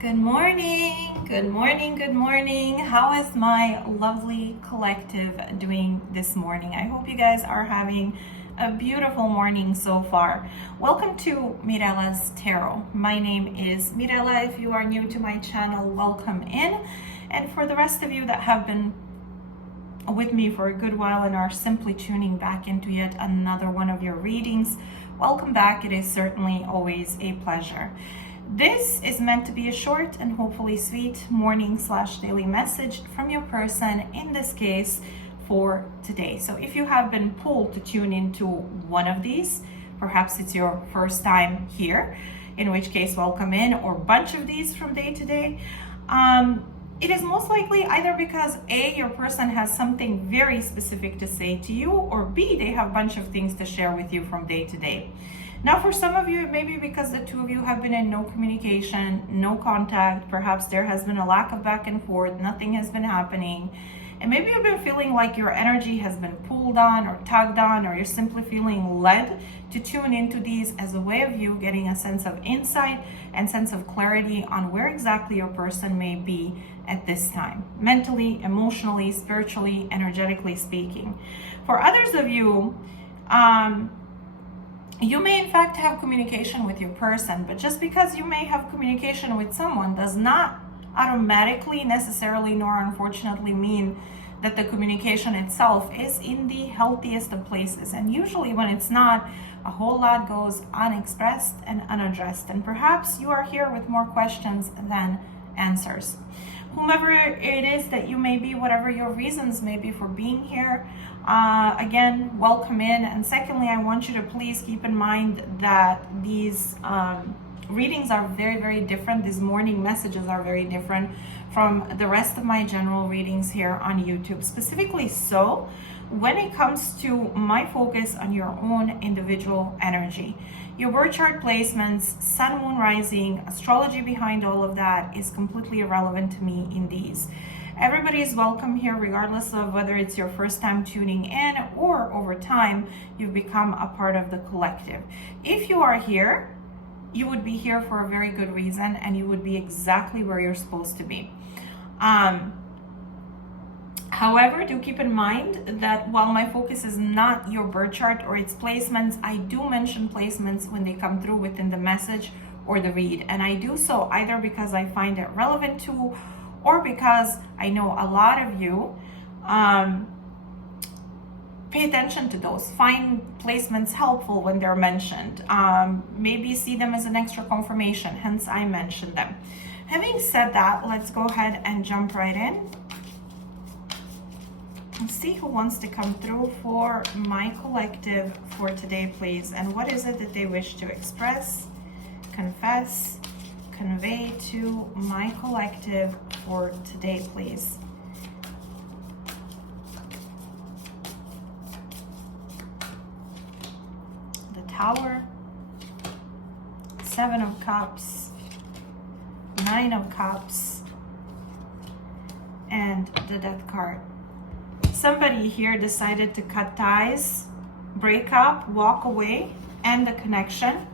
Good morning, good morning, good morning. How is my lovely collective doing this morning? I hope you guys are having a beautiful morning so far. Welcome to Mirella's Tarot. My name is Mirella. If you are new to my channel, welcome in. And for the rest of you that have been with me for a good while and are simply tuning back into yet another one of your readings, welcome back. It is certainly always a pleasure. This is meant to be a short and hopefully sweet morning/daily message from your person, in this case for today. So if you have been pulled to tune into one of these, perhaps it's your first time here, in which case welcome in, or a bunch of these from day to day. It is most likely either because A, your person has something very specific to say to you, or B, they have a bunch of things to share with you from day to day. Now, for some of you, it may be because the two of you have been in no communication, no contact. Perhaps there has been a lack of back and forth, nothing has been happening. And maybe you've been feeling like your energy has been pulled on or tugged on, or you're simply feeling led to tune into these as a way of you getting a sense of insight and sense of clarity on where exactly your person may be at this time, mentally, emotionally, spiritually, energetically speaking. For others of you, you may in fact have communication with your person, but just because you may have communication with someone does not automatically, necessarily, nor unfortunately mean that the communication itself is in the healthiest of places. And usually when it's not, a whole lot goes unexpressed and unaddressed. And perhaps you are here with more questions than answers. Whomever it is that you may be, whatever your reasons may be for being here, again, welcome in. And secondly, I want you to please keep in mind that these readings are very, very different. These morning messages are very different from the rest of my general readings here on YouTube. Specifically so, when it comes to my focus on your own individual energy. Your birth chart placements, sun, moon, rising, astrology behind all of that is completely irrelevant to me in these. Everybody is welcome here, regardless of whether it's your first time tuning in or over time you've become a part of the collective. If you are here, you would be here for a very good reason, and you would be exactly where you're supposed to be. However, do keep in mind that while my focus is not your birth chart or its placements, I do mention placements when they come through within the message or the read. And I do so either because I find it relevant to, or because I know a lot of you pay attention to those, find placements helpful when they're mentioned, maybe see them as an extra confirmation, hence I mentioned them. Having said that, let's go ahead and jump right in. Let's see who wants to come through for my collective for today, please. And what is it that they wish to express, confess, convey to my collective for today, please. The Tower, 7 of Cups, 9 of Cups, and the Death card. Somebody here decided to cut ties, break up, walk away, end the connection.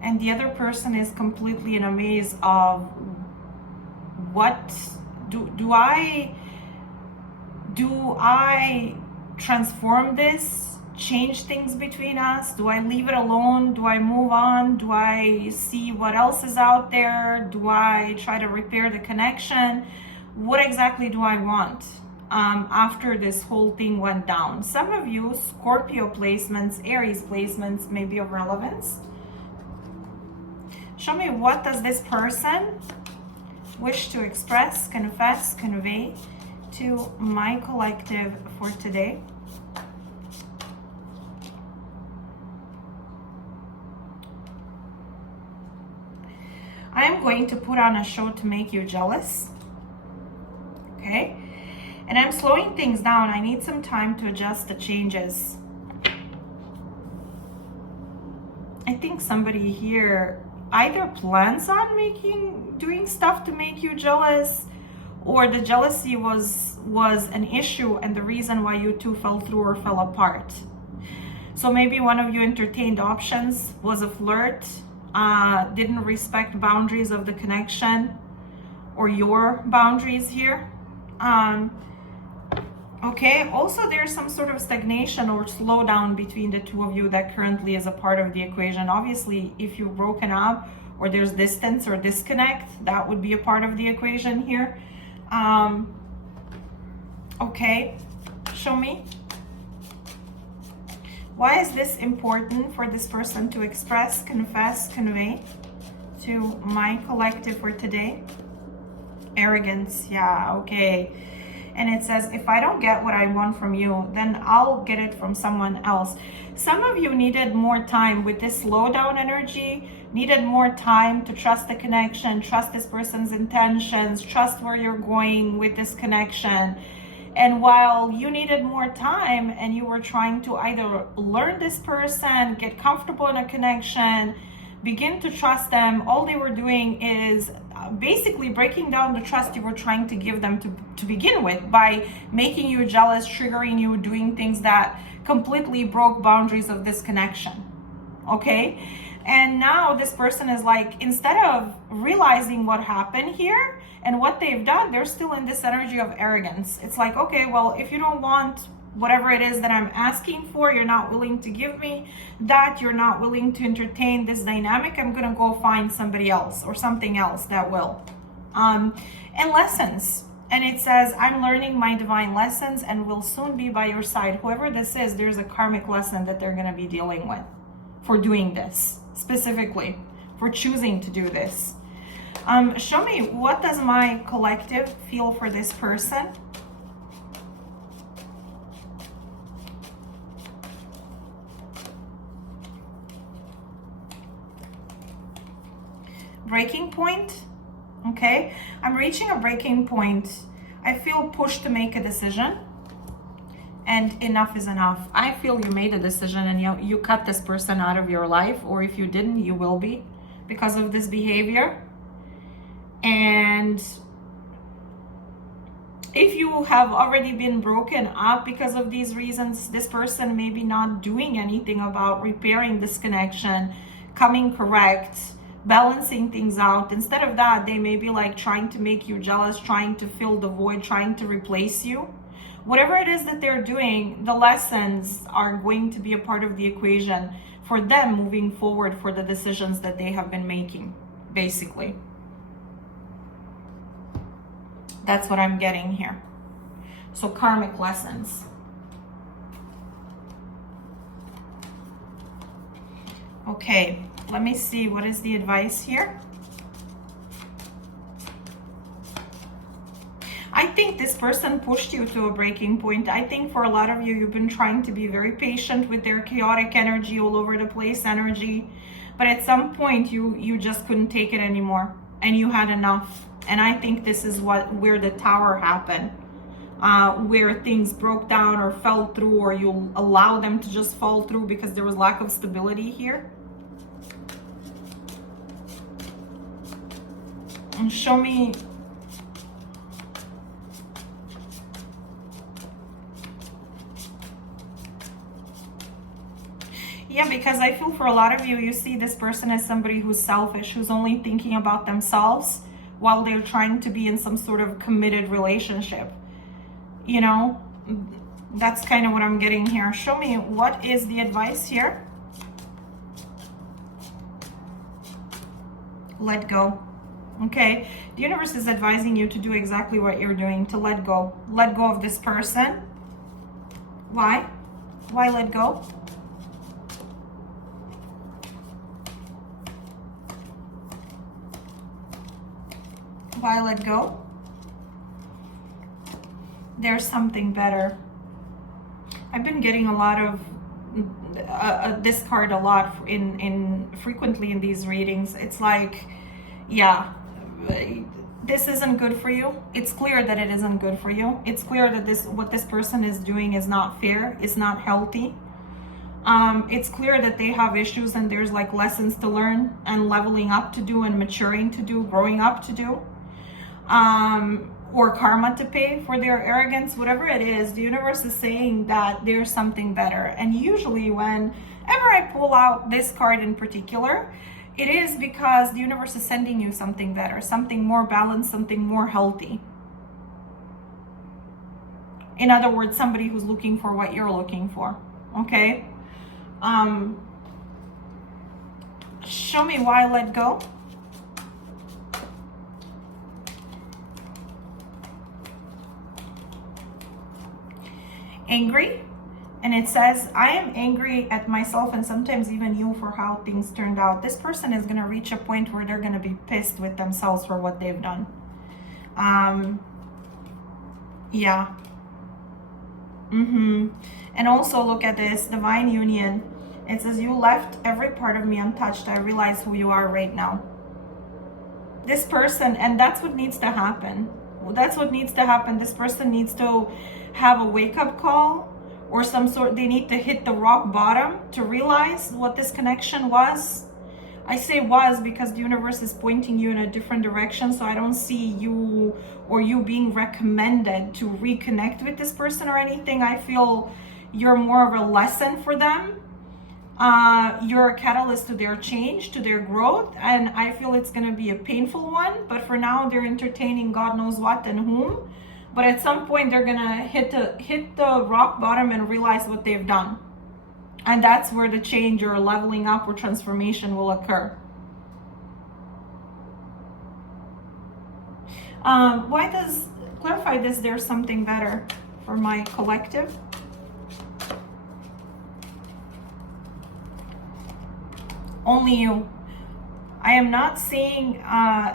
And the other person is completely in a maze of what do I transform this, change things between us? Do I leave it alone? Do I move on? Do I see what else is out there? Do I try to repair the connection? What exactly do I want? After this whole thing went down. Some of you, Scorpio placements, Aries placements may be of relevance. Show me, what does this person wish to express, confess, convey to my collective for today? I am going to put on a show to make you jealous. Okay? And I'm slowing things down. I need some time to adjust the changes. I think somebody here either plans on doing stuff to make you jealous, or the jealousy was an issue and the reason why you two fell through or fell apart. So maybe one of you entertained options, was a flirt, didn't respect boundaries of the connection or your boundaries here. Okay, also there's some sort of stagnation or slowdown between the two of you that currently is a part of the equation. Obviously, if you've broken up or there's distance or disconnect, that would be a part of the equation here. Okay, show me. Why is this important for this person to express, confess, convey to my collective for today? Arrogance, yeah, okay. And it says, if I don't get what I want from you, then I'll get it from someone else. Some of you needed more time with this slowdown energy, needed more time to trust the connection, trust this person's intentions, trust where you're going with this connection. And while you needed more time and you were trying to either learn this person, get comfortable in a connection, begin to trust them, all they were doing is basically breaking down the trust you were trying to give them to begin with by making you jealous, triggering you, doing things that completely broke boundaries of this connection. Okay? And now this person is like, instead of realizing what happened here and what they've done, they're still in this energy of arrogance. It's like, okay, well, if you don't want whatever it is that I'm asking for, you're not willing to give me that, you're not willing to entertain this dynamic, I'm gonna go find somebody else or something else that will. And lessons. And it says, I'm learning my divine lessons and will soon be by your side. Whoever this is, there's a karmic lesson that they're gonna be dealing with for doing this, specifically, for choosing to do this. Show me, what does my collective feel for this person? Breaking point. Okay, I'm reaching a breaking point. I feel pushed to make a decision, and enough is enough. I feel you made a decision and you cut this person out of your life, or if you didn't, you will be, because of this behavior. And if you have already been broken up because of these reasons, this person may be not doing anything about repairing this connection, coming correct, balancing things out. Instead of that, they may be like trying to make you jealous, trying to fill the void, trying to replace you. Whatever it is that they're doing, the lessons are going to be a part of the equation for them moving forward for the decisions that they have been making, basically. That's what I'm getting here. So karmic lessons. Okay, let me see, what is the advice here? I think this person pushed you to a breaking point. I think for a lot of you, you've been trying to be very patient with their chaotic energy, all over the place energy. But at some point, you just couldn't take it anymore and you had enough. And I think this is where the tower happened, where things broke down or fell through, or you allow them to just fall through because there was lack of stability here. And show me yeah, because I feel for a lot of you, you see this person as somebody who's selfish, who's only thinking about themselves while they're trying to be in some sort of committed relationship. You know, that's kind of what I'm getting here. Show me, what is the advice here? Let go. Okay, the universe is advising you to do exactly what you're doing, to let go. Let go of this person. Why? Why let go? Why let go? There's something better. I've been getting a lot of this card a lot frequently in these readings. It's like, yeah, this isn't good for you. It's clear that it isn't good for you. It's clear that what this person is doing is not fair, is not healthy. It's clear that they have issues and there's like lessons to learn and leveling up to do and maturing to do, growing up to do. Or karma to pay for their arrogance, whatever it is, the universe is saying that there's something better. And usually whenever I pull out this card in particular, it is because the universe is sending you something better, something more balanced, something more healthy. In other words, somebody who's looking for what you're looking for. Okay? Show me why let go. Angry. And it says, I am angry at myself and sometimes even you for how things turned out. This person is going to reach a point where they're going to be pissed with themselves for what they've done. Yeah. And also look at this, divine union. It says, you left every part of me untouched. I realize who you are right now. This person, and that's what needs to happen. That's what needs to happen. This person needs to have a wake-up call or some sort. They need to hit the rock bottom to realize what this connection was. I say was because the universe is pointing you in a different direction. So I don't see you or you being recommended to reconnect with this person or anything. I feel you're more of a lesson for them. You're a catalyst to their change, to their growth. And I feel it's going to be a painful one. But for now, they're entertaining God knows what and whom. But at some point, they're going to hit the rock bottom and realize what they've done. And that's where the change or leveling up or transformation will occur. Why does, clarify this, there's something better for my collective? Only you. I am not seeing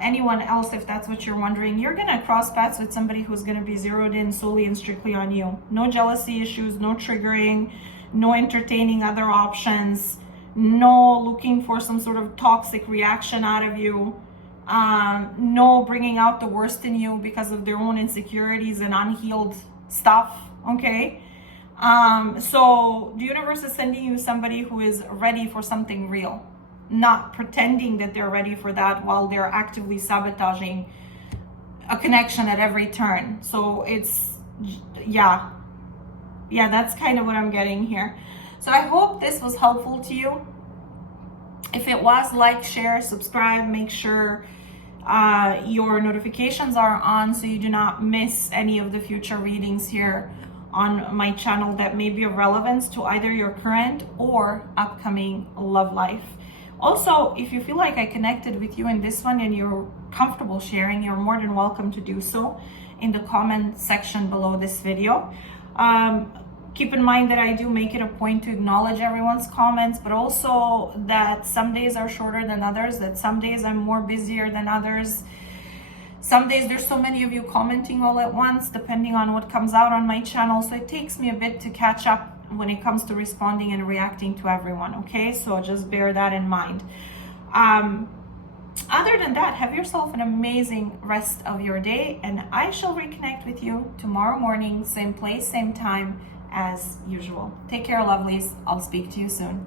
anyone else, if that's what you're wondering. You're going to cross paths with somebody who's going to be zeroed in solely and strictly on you. No jealousy issues, no triggering, no entertaining other options, no looking for some sort of toxic reaction out of you, no bringing out the worst in you because of their own insecurities and unhealed stuff, okay? So the universe is sending you somebody who is ready for something real, not pretending that they're ready for that while they're actively sabotaging a connection at every turn. So it's, yeah, that's kind of what I'm getting here. So I hope this was helpful to you. If it was, like, share, subscribe, make sure your notifications are on so you do not miss any of the future readings here on my channel that may be of relevance to either your current or upcoming love life. Also, if you feel like I connected with you in this one and you're comfortable sharing, you're more than welcome to do so in the comment section below this video. Keep in mind that I do make it a point to acknowledge everyone's comments, but also that some days are shorter than others, that some days I'm more busier than others. Some days there's so many of you commenting all at once, depending on what comes out on my channel. So it takes me a bit to catch up when it comes to responding and reacting to everyone, okay? So just bear that in mind. Other than that, have yourself an amazing rest of your day, and I shall reconnect with you tomorrow morning, same place, same time as usual. Take care, lovelies. I'll speak to you soon.